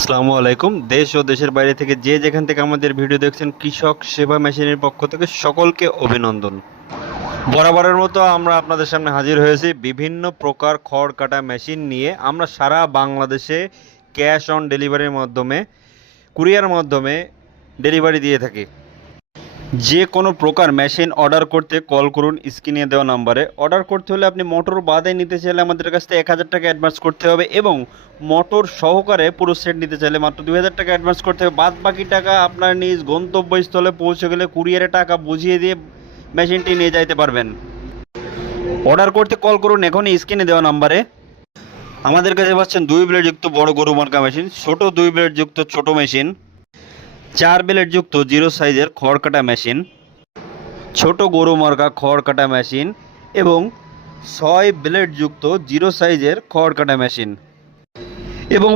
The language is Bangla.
আসসালামু আলাইকুম। দেশ ও দেশের বাইরে থেকে যে যেখান থেকে আমাদের ভিডিও দেখছেন, কৃষক সেবা মেশিনের পক্ষ থেকে সকলকে অভিনন্দন। বরাবরের মতো আমরা আপনাদের সামনে হাজির হয়েছি বিভিন্ন প্রকার খড় কাটা মেশিন নিয়ে। আমরা সারা বাংলাদেশে ক্যাশ অন ডেলিভারির মাধ্যমে, কুরিয়ার মাধ্যমে ডেলিভারি দিয়ে থাকি। যে কোনো প্রকার মেশিন অর্ডার করতে কল করুন স্ক্রিনে দেওয়া নাম্বারে। অর্ডার করতে হলে আপনি মোটর বাদে নিতে চাইলে আমাদের কাছ থেকে 1,000 টাকা অ্যাডভান্স করতে হবে, এবং মোটর সহকারে পুরো সেট নিতে চাইলে মাত্র 2,000 টাকা অ্যাডভান্স করতে হবে। বাদ বাকি টাকা আপনার নিজ গন্তব্যস্থলে পৌঁছে গেলে কুরিয়ারে টাকা বুঝিয়ে দিয়ে মেশিনটি নিয়ে যাইতে পারবেন। অর্ডার করতে কল করুন এখনই স্ক্রিনে দেওয়া নাম্বারে। আমাদের কাছে পাচ্ছেন 2 ব্লেড যুক্ত বড় গরু মার্কা মেশিন, ছোট 2 ব্লেড যুক্ত ছোট মেশিন, 4 ব্লেড যুক্ত জিরো সাইজের খড় কাটা মেশিন, ছোট গরু মার্কা খড় কাটা মেশিন এবং 6 ব্লেড যুক্ত জিরো সাইজের খড় কাটা মেশিন এবং